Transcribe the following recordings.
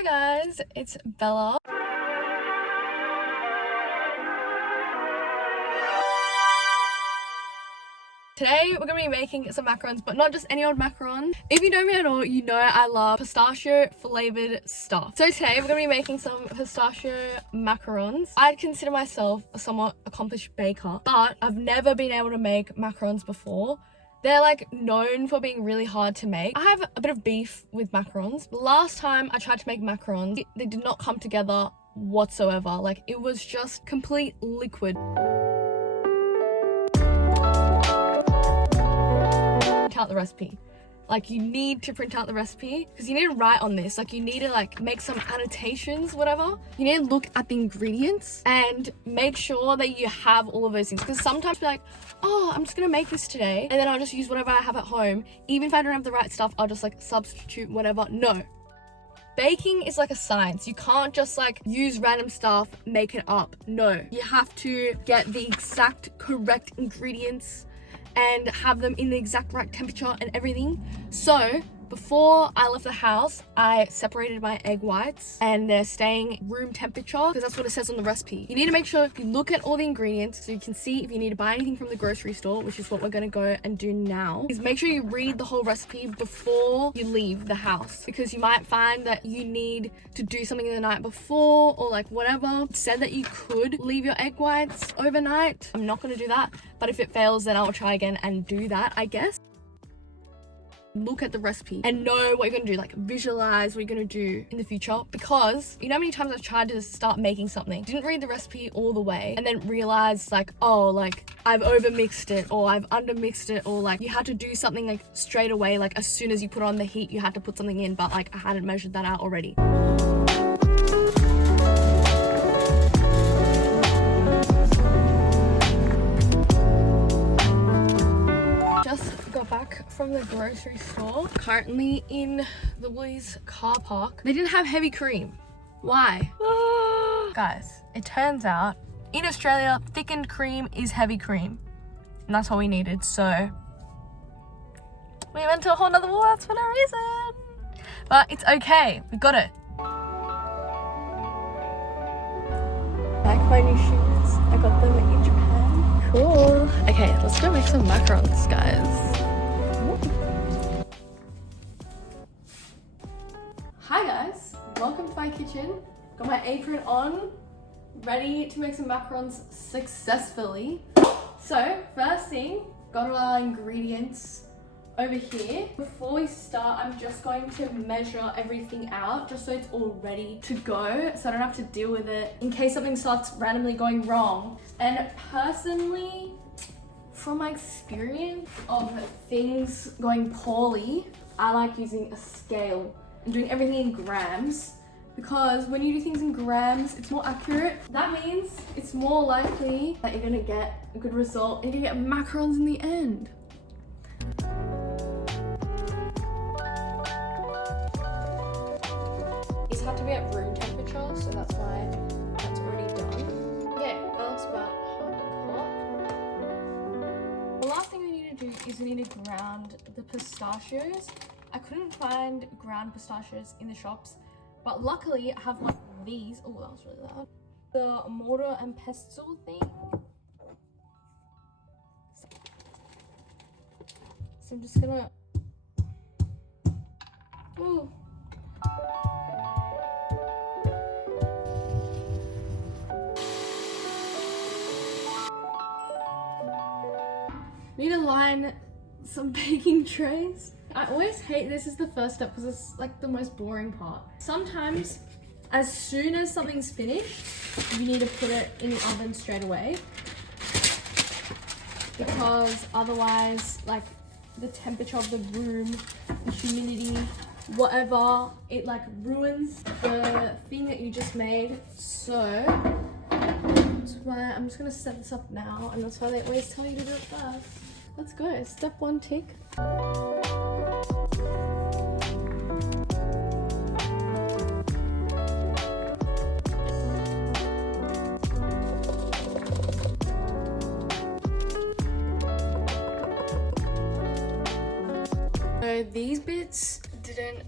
Hi guys, it's Bella. Today we're going to be making some macarons, but not just any old macarons. If you know me at all, you know I love pistachio flavored stuff. So today we're going to be making some pistachio macarons. I'd consider myself a somewhat accomplished baker, but I've never been able to make macarons before. They're like known for being really hard to make. I have a bit of beef with macarons. Last time I tried to make macarons, they did not come together whatsoever. Like, it was just complete liquid. Print out the recipe. Like, you need to print out the recipe because you need to write on this. Like, you need to like make some annotations, whatever. You need to look at the ingredients and make sure that you have all of those things, because sometimes you're like, oh, I'm just gonna make this today and then I'll just use whatever I have at home. Even if I don't have the right stuff, I'll just like substitute whatever. No. Baking is like a science. You can't just like use random stuff, make it up. No, you have to get the exact correct ingredients and have them in the exact right temperature and everything. So before I left the house, I separated my egg whites and they're staying room temperature because that's what it says on the recipe. You need to make sure you look at all the ingredients so you can see if you need to buy anything from the grocery store, which is what we're gonna go and do now. Is make sure you read the whole recipe before you leave the house, because you might find that you need to do something the night before or like whatever. It said that you could leave your egg whites overnight. I'm not gonna do that, but if it fails, then I'll try again and do that, I guess. Look at the recipe and know what you're gonna do, like visualize what you're gonna do in the future, because you know how many times I've tried to start making something, didn't read the recipe all the way, and then realized like, oh, like I've overmixed it or I've undermixed it, or like you had to do something like straight away, like as soon as you put on the heat you had to put something in, but like I hadn't measured that out already. Got back from the grocery store, currently in the Woolies car park. They didn't have heavy cream. Why? Guys, it turns out in Australia thickened cream is heavy cream, and that's all we needed. So we went to a whole nother Woolworths for no reason, but it's okay, we got it. Like my new shoes, I got them in Japan. Cool. Okay, let's go make some macarons, guys. Hi guys, welcome to my kitchen. Got my apron on, ready to make some macarons successfully. So first thing, got all our ingredients over here. Before we start, I'm just going to measure everything out just so it's all ready to go, so I don't have to deal with it in case something starts randomly going wrong. And personally, from my experience of things going poorly, I like using a scale and doing everything in grams, because when you do things in grams, it's more accurate. That means it's more likely that you're gonna get a good result and you're gonna get macarons in the end. These have to be at room temperature, so that's why that's already done. Yeah, that looks about half a cup. The last thing we need to do is we need to ground the pistachios. I couldn't find ground pistachios in the shops, but luckily I have one of these. Oh, that was really loud. The mortar and pestle thing. So I'm just gonna... Ooh. Need to line some baking trays. I always hate this as the first step because it's like the most boring part. Sometimes, as soon as something's finished, you need to put it in the oven straight away, because otherwise, like the temperature of the room, the humidity, whatever, it like ruins the thing that you just made. So that's why I'm just gonna set this up now, and that's why they always tell you to do it first. Let's go. Step one, tick. So these bits didn't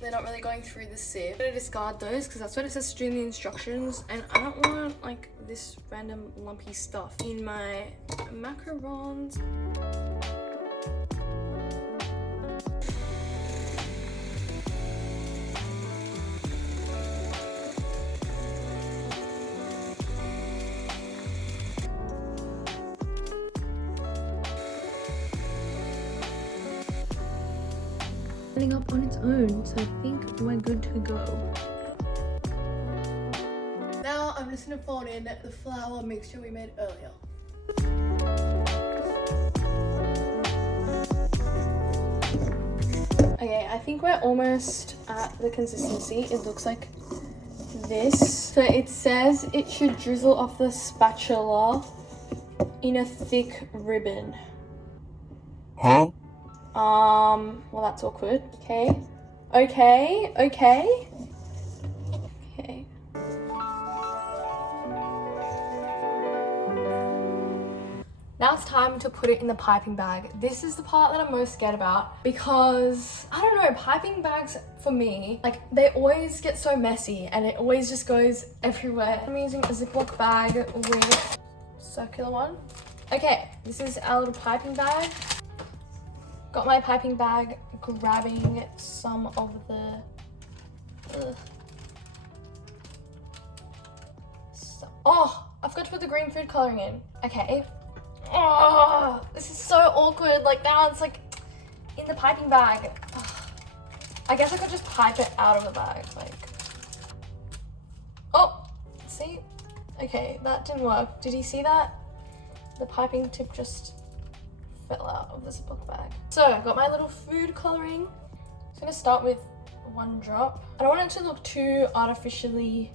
they're not really going through the sieve. I'm gonna discard those because that's what it says to do in the instructions, and I don't want like this random lumpy stuff in my macarons. Up on its own, so I think we're good to go. Now I'm just gonna fold in the flour mixture we made earlier. Okay, I think we're almost at the consistency. It looks like this. So it says it should drizzle off the spatula in a thick ribbon. Huh? Well, that's awkward. Okay. Now it's time to put it in the piping bag. This is the part that I'm most scared about because, I don't know, piping bags for me, like they always get so messy and it always just goes everywhere. I'm using a Ziploc bag with circular one. Okay, this is our little piping bag. Got my piping bag, grabbing some of the... Oh, I forgot to put the green food coloring in. Okay. Oh, this is so awkward. Like now it's like in the piping bag. Oh, I guess I could just pipe it out of the bag. Like, oh, see? Okay, that didn't work. Did you see that? The piping tip just fell out of the Ziploc bag. So I've got my little food coloring. I'm just gonna start with one drop. I don't want it to look too artificially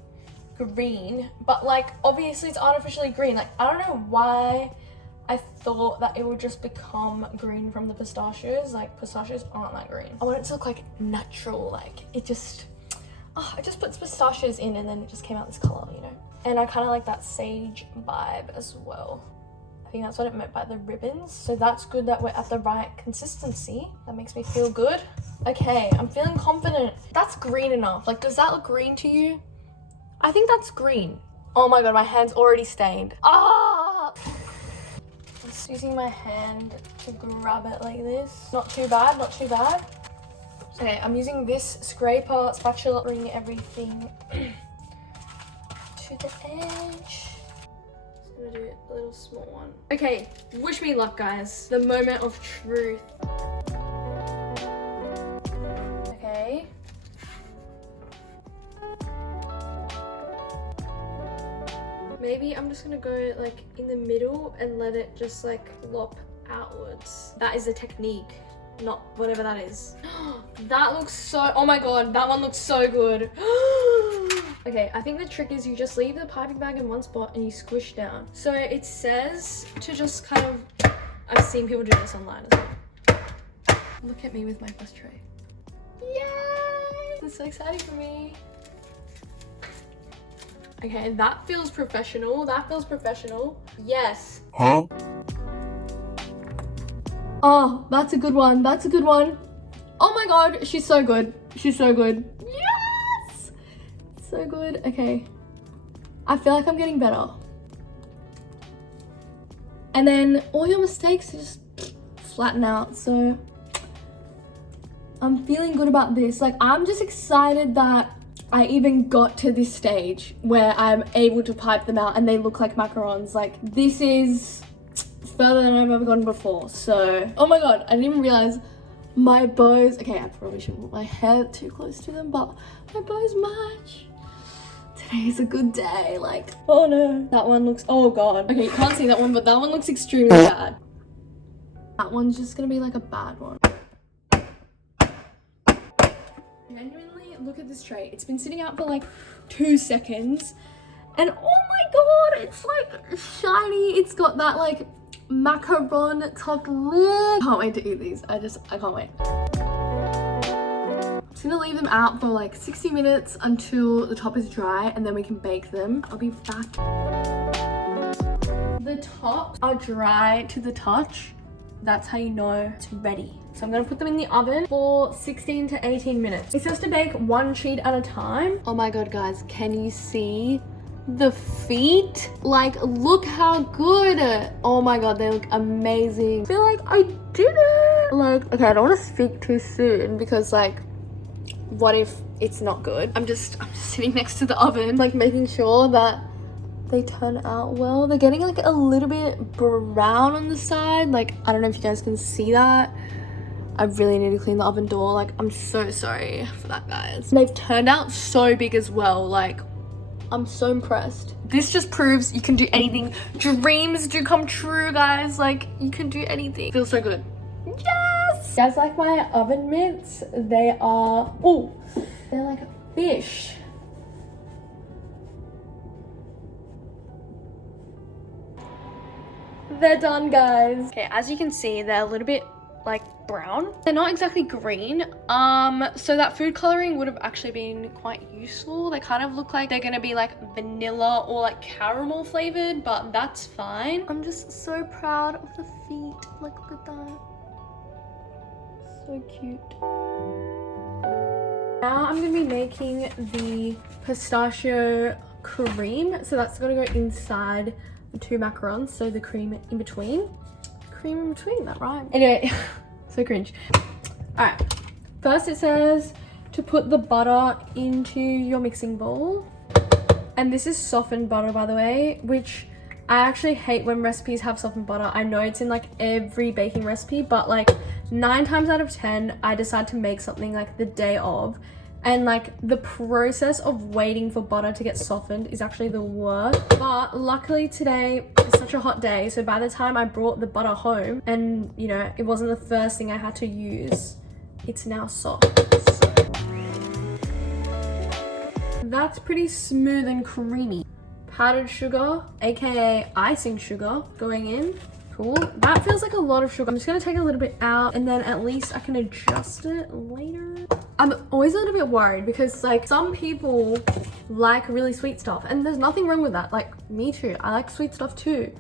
green, but like obviously it's artificially green. Like I don't know why I thought that it would just become green from the pistachios. Like pistachios aren't that green. I want it to look like natural, like it just, I just put pistachios in and then it just came out this color, you know? And I kind of like that sage vibe as well. I think that's what it meant by the ribbons. So that's good that we're at the right consistency. That makes me feel good. Okay, I'm feeling confident. That's green enough. Like, does that look green to you? I think that's green. Oh my God, my hand's already stained. Ah! I'm just using my hand to grab it like this. Not too bad, not too bad. Okay, I'm using this scraper spatula, bring everything to the edge. I'm gonna do a little small one. Okay, wish me luck, guys. The moment of truth. Okay. Maybe I'm just gonna go like in the middle and let it just like lop outwards. That is the technique, not whatever that is. That looks so, oh my God, that one looks so good. Okay, I think the trick is you just leave the piping bag in one spot and you squish down. So it says to just kind of, I've seen people do this online as well. Look at me with my first tray. Yay! This is so exciting for me. Okay, that feels professional. That feels professional. Yes. Huh? Oh, that's a good one. That's a good one. Oh my God, she's so good. She's so good. Yes! So good. Okay. I feel like I'm getting better. And then all your mistakes just flatten out. So I'm feeling good about this. Like, I'm just excited that I even got to this stage where I'm able to pipe them out and they look like macarons. Like, this is further than I've ever gone before. So, oh my God, I didn't even realize my bows, okay, I probably shouldn't put my hair too close to them, but my bows match. Today is a good day. Like, oh no, that one looks, oh God. Okay, you can't see that one, but that one looks extremely bad. That one's just gonna be like a bad one. Genuinely, look at this tray. It's been sitting out for like 2 seconds. And oh my God, it's like shiny. It's got that like macaron top lid. Can't wait to eat these. I can't wait. I'm just gonna leave them out for like 60 minutes until the top is dry and then we can bake them. I'll be back. The tops are dry to the touch. That's how you know it's ready. So I'm gonna put them in the oven for 16 to 18 minutes. It says to bake 1 sheet at a time. Oh my god, guys, can you see the feet? Like, look how good. Oh my god, they look amazing. I feel like I did it. Like, okay, I don't want to speak too soon because like, what if it's not good? I'm just sitting next to the oven, like making sure that they turn out well. They're getting like a little bit brown on the side. Like, I don't know if you guys can see that. I really need to clean the oven door. Like, I'm so sorry for that, guys. They've turned out so big as well. Like, I'm so impressed. This just proves you can do anything. Dreams do come true, guys. Like, you can do anything. Feels so good. Yes! Guys, like my oven mitts, they are, oh, they're like fish. They're done, guys. Okay, as you can see, they're a little bit like brown. They're not exactly green. So that food coloring would have actually been quite useful. They kind of look like they're gonna be like vanilla or like caramel flavored, but that's fine. I'm just so proud of the feet. Like, look at that. So cute. Now I'm gonna be making the pistachio cream. So that's gonna go inside the 2 macarons. So the cream in between. Cream in between, that rhyme. Anyway, so cringe. All right, first it says to put the butter into your mixing bowl. And this is softened butter, by the way, which I actually hate when recipes have softened butter. I know it's in like every baking recipe, but like 9 times out of 10, I decide to make something like the day of. And like the process of waiting for butter to get softened is actually the worst. But luckily today is such a hot day. So by the time I brought the butter home and you know, it wasn't the first thing I had to use, it's now soft. So that's pretty smooth and creamy. Powdered sugar, AKA icing sugar, going in. Cool. That feels like a lot of sugar. I'm just gonna take a little bit out and then at least I can adjust it later. I'm always a little bit worried because like some people like really sweet stuff and there's nothing wrong with that. Like me too, I like sweet stuff too.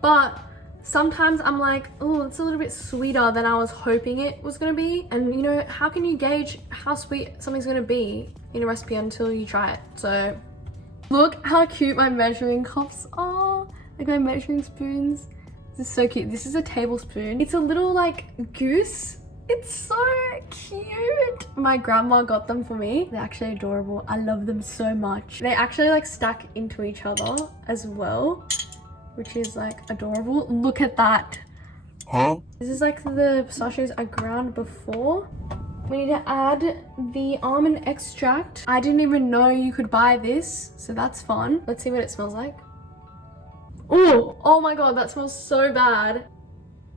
But sometimes I'm like, oh, it's a little bit sweeter than I was hoping it was gonna be. And you know, how can you gauge how sweet something's gonna be in a recipe until you try it? So look how cute my measuring cups are. Like my measuring spoons. This is so cute. This is a tablespoon. It's a little like goose. It's so cute. My grandma got them for me. They're actually adorable. I love them so much. They actually like stack into each other as well, which is like adorable. Look at that. Huh? This is like the pistachios I ground before. We need to add the almond extract. I didn't even know you could buy this, so that's fun. Let's see what it smells like. Ooh, oh my god, that smells so bad.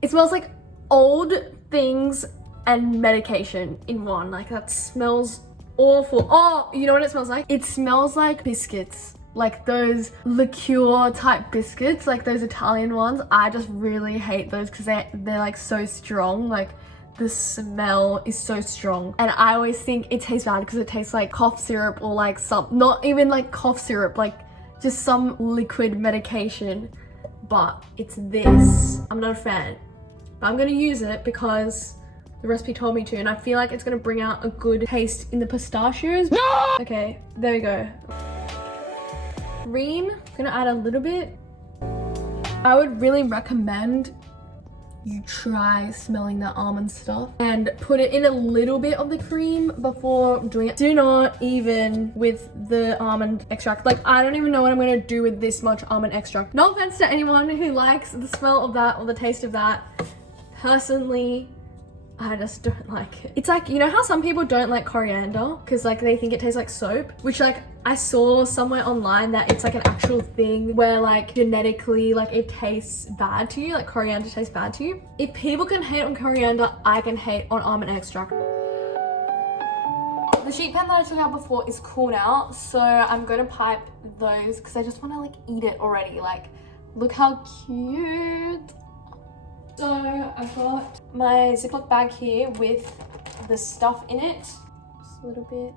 It smells like old things and medication in one. Like that smells awful. Oh, you know what it smells like? It smells like biscuits. Like those liqueur type biscuits, like those Italian ones. I just really hate those because they're like so strong. Like the smell is so strong. And I always think it tastes bad because it tastes like cough syrup or like not even like cough syrup, like just some liquid medication. But it's this. I'm not a fan. But I'm gonna use it because the recipe told me to, and I feel like it's gonna bring out a good taste in the pistachios. No! Okay, there we go. Cream, I'm gonna add a little bit. I would really recommend you try smelling the almond stuff and put it in a little bit of the cream before doing it. Do not even with the almond extract. Like, I don't even know what I'm gonna do with this much almond extract. No offense to anyone who likes the smell of that or the taste of that. Personally, I just don't like it. It's like, you know how some people don't like coriander because like they think it tastes like soap, which like I saw somewhere online that it's like an actual thing where like genetically like it tastes bad to you, like coriander tastes bad to you. If people can hate on coriander, I can hate on almond extract. The sheet pan that I took out before is cool now, so I'm gonna pipe those because I just want to like eat it already. Like, look how cute. So I've got my Ziploc bag here with the stuff in it. Just a little bit.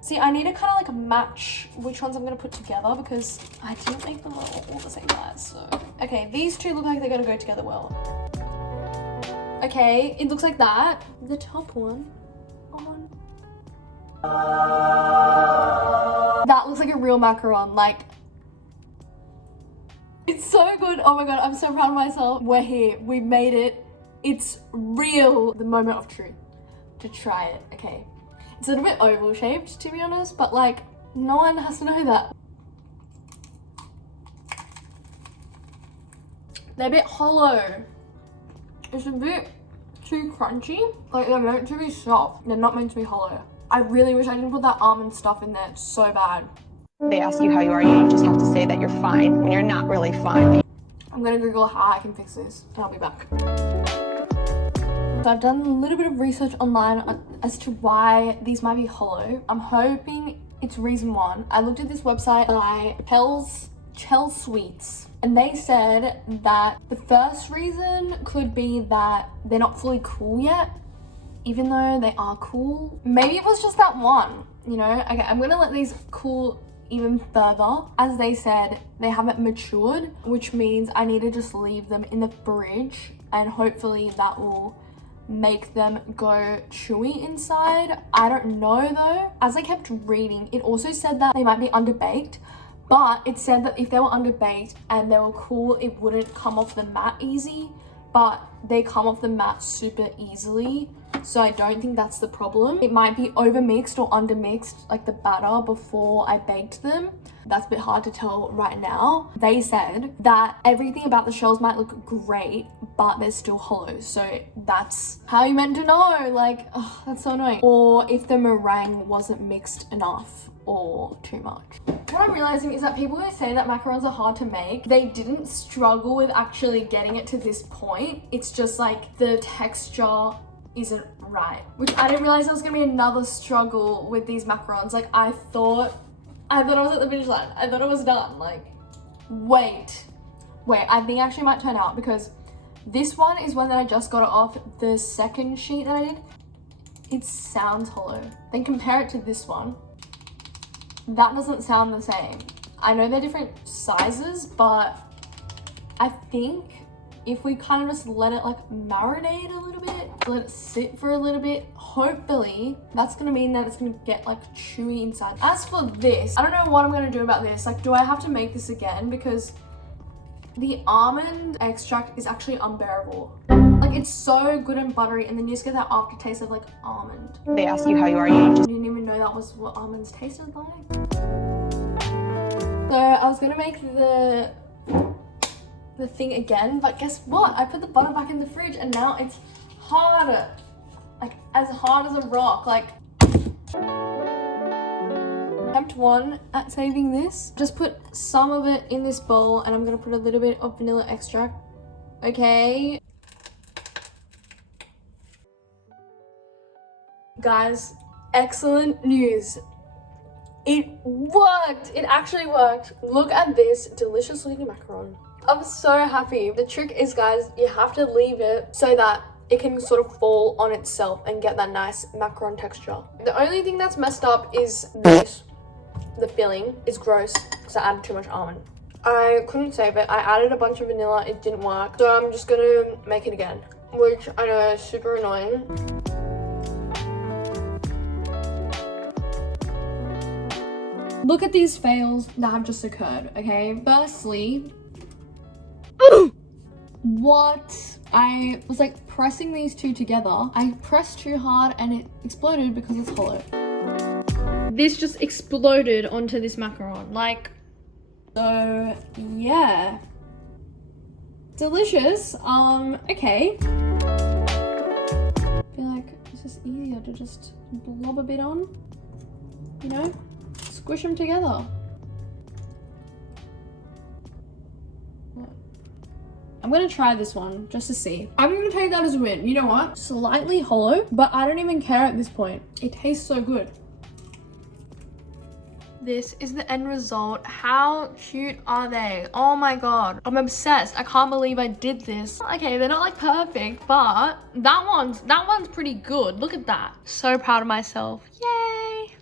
See, I need to kind of like match which ones I'm going to put together because I didn't make them all the same size. So, okay, these two look like they're going to go together well. Okay, it looks like that. The top one on. That looks like a real macaron. Like, it's so good. Oh my god, I'm so proud of myself. We're here. We made it. It's real. The moment of truth to try it. Okay. It's a little bit oval shaped, to be honest, but like, no one has to know that. They're a bit hollow. It's a bit too crunchy. Like, they're meant to be soft. They're not meant to be hollow. I really wish I didn't put that almond stuff in there. It's so bad. They ask you how you are, you just have to say that you're fine when you're not really fine. I'm gonna Google how I can fix this and I'll be back. So I've done a little bit of research online as to why these might be hollow. I'm hoping it's reason one. I looked at this website by Chell Sweets, and they said that the first reason could be that they're not fully cool yet, even though they are cool. Maybe it was just that one, you know? Okay, I'm gonna let these cool even further. As they said, they haven't matured, which means I need to just leave them in the fridge, and hopefully that will make them go chewy inside. I don't know though. As I kept reading, it also said that they might be underbaked, but it said that if they were underbaked and they were cool, it wouldn't come off the mat easy, but they come off the mat super easily. So I don't think that's the problem. It might be overmixed or undermixed, like the batter before I baked them. That's a bit hard to tell right now. They said that everything about the shells might look great, but they're still hollow. So that's how you meant to know. Like, oh, that's so annoying. Or if the meringue wasn't mixed enough or too much. What I'm realizing is that people who say that macarons are hard to make, they didn't struggle with actually getting it to this point. It's just like the texture isn't right, which I didn't realize there was gonna be another struggle with these macarons. Like, I thought I was at the finish line. I thought it was done. Like, wait, I think actually might turn out, because this one is one that I just got it off the second sheet that I did. It sounds hollow. Then compare it to this one. That doesn't sound the same. I know they're different sizes, but I think if we kind of just let it like marinate a little bit, let it sit for a little bit, hopefully that's gonna mean that it's gonna get like chewy inside. As for this, I don't know what I'm gonna do about this. Like, do I have to make this again? Because the almond extract is actually unbearable. Like, it's so good and buttery, and then you just get that aftertaste of like almond. They ask you how you are, you just didn't even know that was what almonds tasted like. So I was gonna make the thing again, but guess what? I put the butter back in the fridge and now it's harder. Like, as hard as a rock. Like, attempt one at saving this. Just put some of it in this bowl, and I'm gonna put a little bit of vanilla extract. Okay. Guys, excellent news. It worked. It actually worked. Look at this delicious looking macaron. I'm so happy. The trick is, guys, you have to leave it so that it can sort of fall on itself and get that nice macaron texture. The only thing that's messed up is this. The filling is gross because I added too much almond. I couldn't save it. I added a bunch of vanilla. It didn't work. So I'm just gonna make it again, which I know is super annoying. Look at these fails that have just occurred, okay? Firstly, what? I was like pressing these two together. I pressed too hard and it exploded because it's hollow. This just exploded onto this macaron. Like, so yeah. Delicious. Okay. I feel like it's just easier to just blob a bit on, you know? Squish them together. I'm gonna try this one just to see. I'm gonna take that as a win. You know what? Slightly hollow, but I don't even care at this point. It tastes so good. This is the end result. How cute are they? Oh my god. I'm obsessed. I can't believe I did this. Okay, they're not like perfect, but that one's pretty good. Look at that. So proud of myself. Yay!